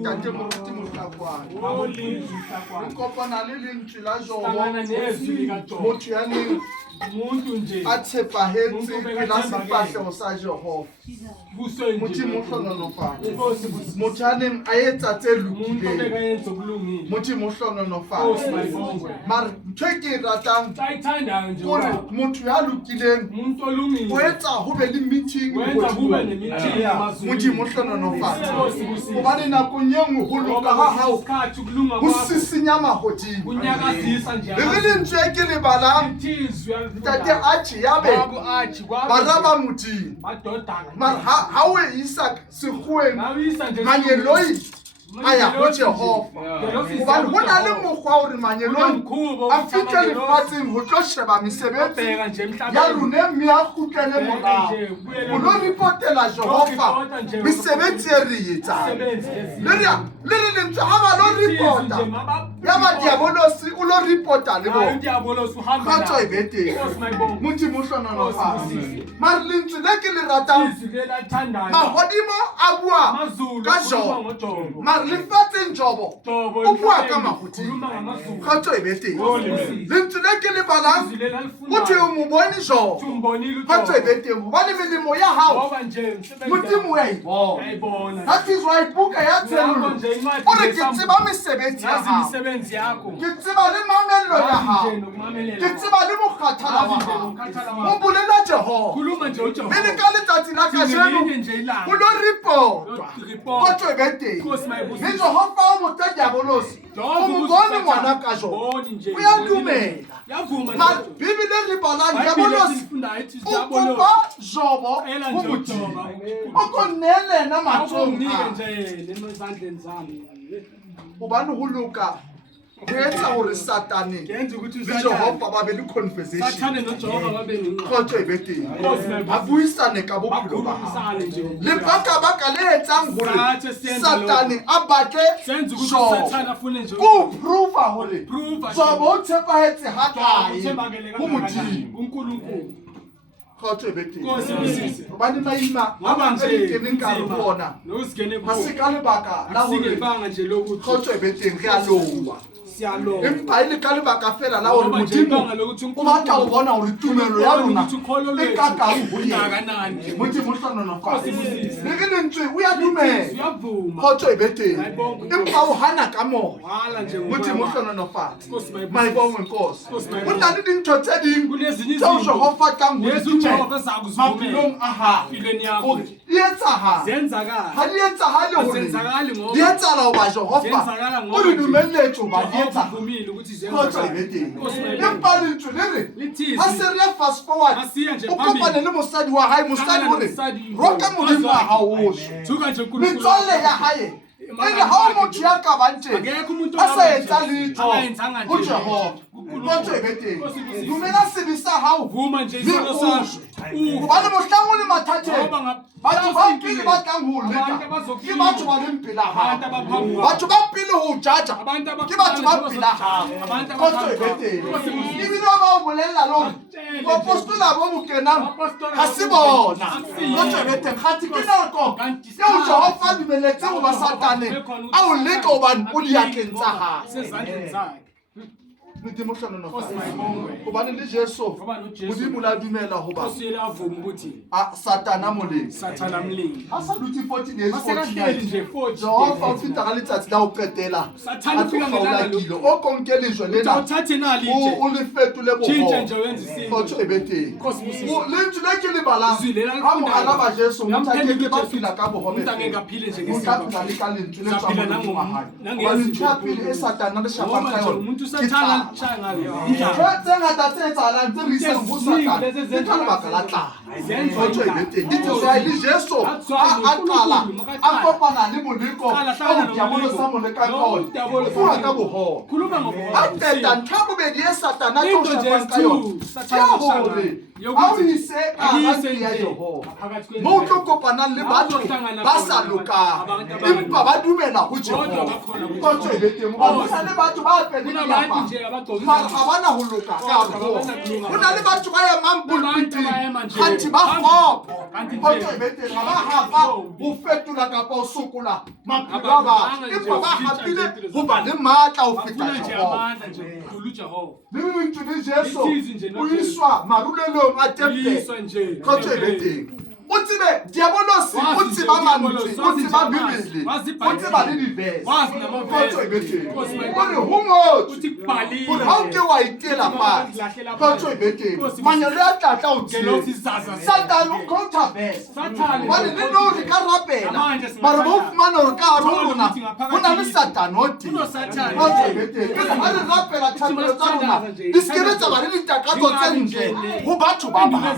ntate moruti Mohlakwana re kopana le lentswe la Jobo motho ya neng a tshepahetse pela sefahleho sa Jehova Modimo o hlonolofatse motho ya neng a etsa tse lokileng Modimo o hlonolofatse mara ntho e ke e ratang gore motho ya lokileng o etsa ho be le meeting Modimo o hlonolofatse hobane nakong e nngwe ho loka ha hao ho sisinya mahodimo le lentswe e ke le balang ntate athi yabe baraba Modimo mara ha o isa sekgoeng manyeloi aya ho Jehova hobane ho na le mokgwa hore manyeloi a fihle lefatsheng ho tlo sheba mesebetsi ya rona mme a kgutlele morao ho lo ripotela Jehova mesebetsi e re etsang le lentswe ha ba lo ripota ya ba diabolosi o lo ripota le bona kgotso e be teng Modimo o hlonolofatse mara lentswe le ke le ratang mahodimo a bua ka Jobo mara lefatsheng Jobo o bua ka mahodimo kgotso e be teng lentswe le ke le balang o thwe o mo bone Jobo kgotso e be teng hobane melemo ya hao Modimo wa e bona that is why buka ya tsello o re ke tseba mesebetsi ya hao ke tseba le mamello ya hao ke tseba le mokgathala wa hao o bolela Jehova le ka letsatsi la kajeno o lo report kgotso e be teng le Jehova o motse diabolosi o mo bone ngwana ka Jobo o ya dumela Bibele re balang diabolosi o kopa Jobo ho Modimo o ko nelena matsong hobane ho loka ho etsa hore Satane le Jehova ba be le conversation kgotso e be teng ba buisane ka bophelo ba hao le baka le etsang hore Satane a batle Jobo o prove hore Jobo o tshepahetse ha kae ho Modimo kgotso e be teng hobane maima a mantse le keneng ka re bona ha se ka lebaka la hore kgotso e be teng re a lowa empa ile ka lebaka fela la hore Modimo o batla ho bona hore tumelo ya rona e ka kae ho yena Modimo o hlonolofatse le ke lentswe o ya dumela kgotso e be teng empa o hana ka moya Modimo o hlonolofatse maibongwe nkosi o na le dintho tse ding tseo Jehova tlang ho dumela maphelong a hao di etsahale ha di etsahale hore di etsahala ho ba Jehova o di dumelletse ho ba kgotso e be teng empa lentswe le re ha se re fast forward o kopane le mosadi wa hae mosadi o re roka Modimo wa hao ohle metswalle ya hae ene ha o motho ya ka banteng a sa etsa letho ho Jehova kgotso e be teng dumela sebe sa hao le hobane mohlang o le mathateng batho ba pele ba tlang ho leka ke batho ba leng pela hao batho ba pele ho jaja ke batho ba pela hao kgotso e be teng ebile ba o bolella le hore boapostola bo bokenang ha se bona kgotso e be teng kgati ke nako eo Jehova a dumeletse ho ba Satane a o leka hobane o diatleng tsa hae Modimo hobane le Jesu Modimo la dumela hoba Satana moleng ha sa dutse 40 days 40 nights Jehova o feta ka letsatsi la ho qetela a tlola kilo o konke lejwe lena o le fetole boho kgotso e be teng le ntse le ke le balang ha mo araba Jesu mo take ke ba fila ka bohobe mo tla tla le ka lentswe le tswa mo wa hae wa ntse pele e Satana le shapa ka yona tse ngata tse etsahalang tse re isang ho Satane ke ka lebaka la tlala kgotso e be teng le Jesu a qala a kopana le moleko o diabolo sa moleka ka ona o bua ka bohobe a qeta ntho ya bobedi e Satane a tlo shapang ka yona ke hore a o ise ka hati ya Jehova mo o tlo kopanang le batho ba sa lokang empa ba dumela ho Jehova kgotso e be teng ho sa le batho ba pele mara ga bana ho loka ka go na le batho ba ya mampulpiting kanti ba gopo kotlo bete ga ba hapa ho fetola ka pa o sokola maphelo ba empa ba hapile ho ba le matla ho feta Jehova le ntwe Jesu o iswa marulelong a temple kotlo bete o tsebe diabolosi o tseba mantswe o tseba bibele o tseba le diverse kotlo bete gore ho motho gore ha o ke wa itela pa kotlo bete manyalo a tlatla o tsebe Satan o controverse ba le no re ka rapela ba re bo fumana re ka rona ho na le Satan o teng kotlo bete ke ha re rapela tshwanelo tsa rona di skebetsa ba le ditakatso tse ntle ho batho ba ba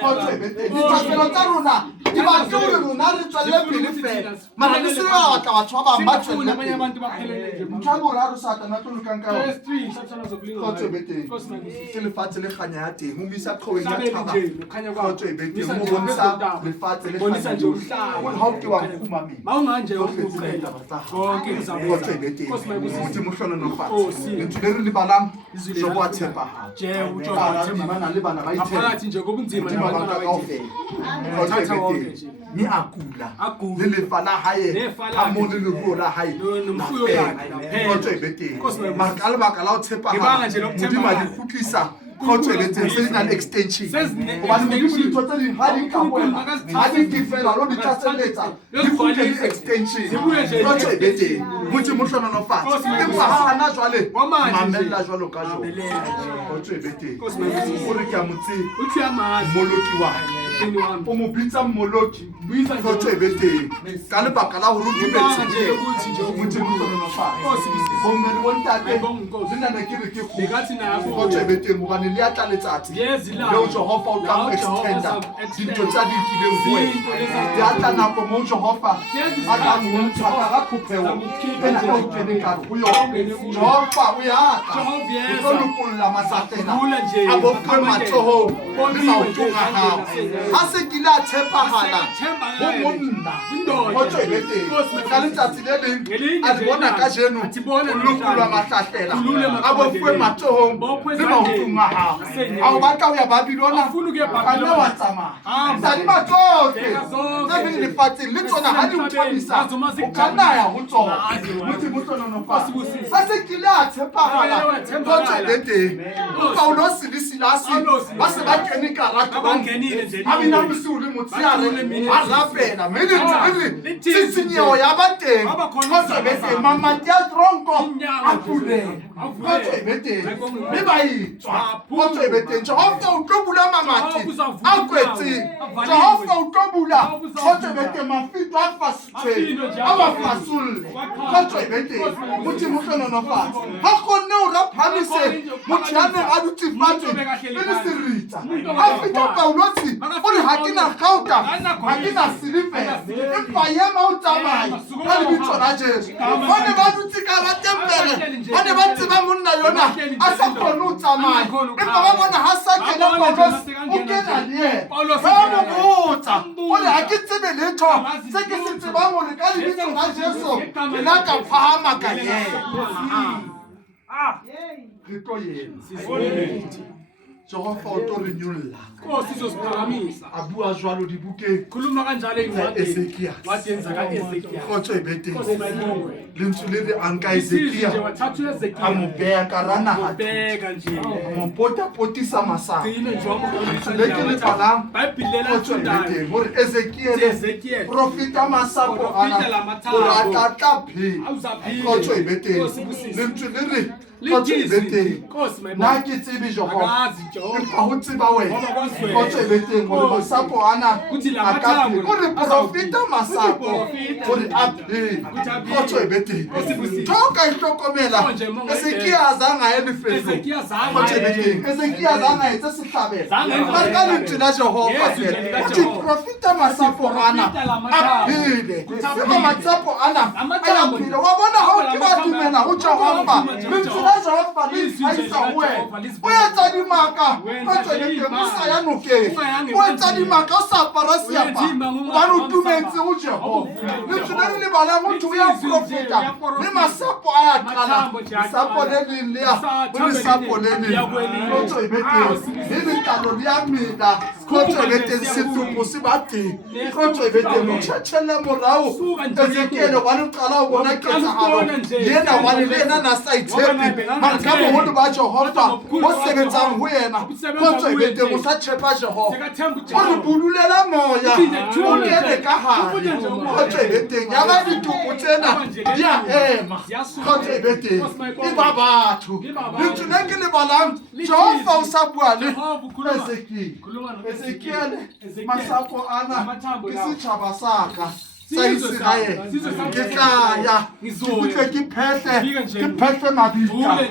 kotlo bete di tsa rona di ba ke re rona re tswelle pele fela mara le se ba batla batho ba bang ba tswelle pele ntshabo ra Satan a tlo lukang ka kotlo bete ke lefatshe le ganya ya teng mo bisa qhoeng ya thaba kotlo bete mo bontsha lefatshe le ganya o ha o ke wa khumame ba o nganje o kuqela konke kotlo bete mo mohlono no fatshe ntse le balang jo bo tshepa je o tjo bana le bana ba itshepa phakathi nje kobunzima nabantwana ba ni akula le lefa la hae ha mo le leruo la hae nomfuyo yakhe kotlo bete mara le baka la o tshepa ha modima di khutlisa kotlo bete se na extension ba le di ntho tse di ha di ka bona ha di tifela lo di tsaseletsa di khutle di extension kotlo bete motse mo hlona no fatse empa ha ana jwale mamela jwalo ka jo kotlo bete o re ke a motse o tshia ma moloki wa o mo bitsa moloki kotlo bete ka le baka la ho rutubetse motse mo hlona no fatse bo mmele wontate zina ne ke re ke go kotlo bete mo bane le atla letsatsi le Jehova o tla extenda dintho tsa di kileng go ya tla na ko mo Jehova a tla mo ntsha ka khupeo ena o kene ka go yo Jehova o ya ka o lo kulla masatena a bo ka matsoho le sa o tunga ha ha se kila tshepahala go monna kotlo bete ka letsatsi le leng a di bona ka jeno o lo kulla mahlahlela a bo fwe matsoho le ba o tunga ha a o batla o ya Babilona ka nna wa tsamaya sa di matsohle tse bile lefatshe le tsona ha di utlwisa o ka nna ya ho tsona motse motsono fa a se kile a tshepahala kotlo bete Paulos le Silas ba se ba kene ka ratho a bina bosule motsiare a rapela mme tsitsinyo ya ba teng kotlo bete mama dia tronko a pule kotlo bete me ba itswa kotlo bete Jehova o tlo bula mamati a kwetse Jehova o tlo bula kotlo bete mafito a fasitswe a ba fasulle kotlo bete motse mo hlono no fa ha kgonne o raphamise motho ya neng a dutse fatshe le le serita a fita Paulosi o re ha ke na gauta ha ke na silifela empa yema o tsamaya ka lebitso la Jesu ba ne ba dutse ka ra tempele ba ne ba tseba monna yona a sa kgone o tsamaya empa ba bona ha sa kena Paulos o kena le ba mo botsa o re ha ke tsebe letho se ke se tsebang hore ka lebitso la Jesu ke la ka phahama ka yena re tlo yena Jehova o tlo re nyolla Nkosi sizosiphakamisa a bua jwalo dibukeng khuluma kanjalo ezincwadini Ezekiel wadenza ka-Ezekiel kgotso e bete Nkosi mayibongwe lentswe le re anka isizwe nje Ezekiel wathatha a uEzekiel mo beya ka rana ha beka nje mo potisa masaka gcine nje wamkhulisa le ke le balang bayibhilela kgotso e tsundayo bete gore Ezekiel Ezekiel profita masapo Profita la ana mathapo. gore a tla tla phe awuzaphile kgotso e bete Nkosi busisi lentswe le re kgotso e bete Nkosi na mayibongwe ke tsebe Jehova akazi Jehova empa ho tseba wena Ngoba kwazwela. kgotso e bete gore masapo ana Kuthi la a ka mathapo phe gore profita masapo profita. gore a phe Kuthi a phele. kgotso e bete Nkosi busisi. thoka ihlokomela Konje monga Ezekiel azange aye lefelo Ezekiel zange kgotso e aye. bete Ezekiel azange etse sehlabelo Zange aye. ba ka lentswe la Jehova Yes, lentswe la uthi Jehova. profita masapo ana Profita la a mathapo. phele Kuthi a ema phele. masapo ana a ya Amathambo. phele wa bona ha o ke ba dumela ho Jehova lentswe la Jehova le haisa ho wena o etsa dimaka o tswele teng o sa ya nokeng o etsa dimaka o sa apara seapa hobane o tumetse ho Jehova le tsona le balang o thuya profeta le masapo a ya qala sapo le lea o sapo le o tswele teng le letalo le ya mela o tswele teng setumo se ba teng o tswele teng o tshela morao Ezekiel wa le qala ho bona ketsahalo yena wa le yena na sa itshepe mara ka boholo ba Jehova o sebetsang ho yena o tswele teng o sa tshepa Jehova o re bululela moya o kene ka hare o tswele teng ya ba ditupo tsena di a ema o tswele teng e ba batho le tsona ke le balang Jehova o sa bua le Ezekiel masapo ana ke setjhaba saka sa Israel ke tla ya ke ke phehle mabitla le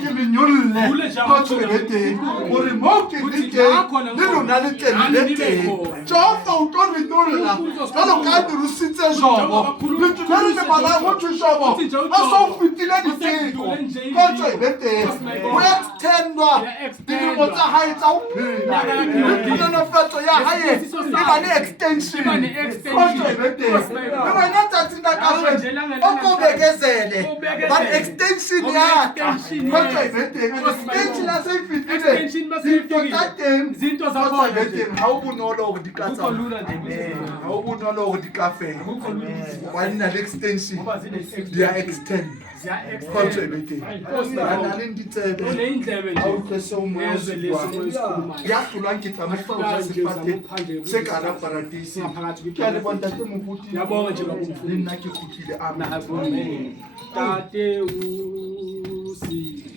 ke le nyolle go tswele teng gore mo ke le teng le lona le teng le teng Jehova o tlo re nyolla jalo ka dirusitse Jehova le tsona le bala go tswe Jehova a so fitile diteko go tswele teng o extendwa dilemo tsa hae tsa o phela le nolofatso ya hae e ba le extension go tswele teng wena tsatsing la kajeno o ko bekezele but extension ya extension la se fitile zinto tsa teng ha o bonolo hore di ka tsamaya ha o bonolo hore di ka fela wa nna le extension di a extend khotse bete ana le nditsebe ha o tlese o mo ya hlolwang ke tsamaya se fate se ka ra paradise ke a le bonta ke moputi le nna ke khutlile amen tate o si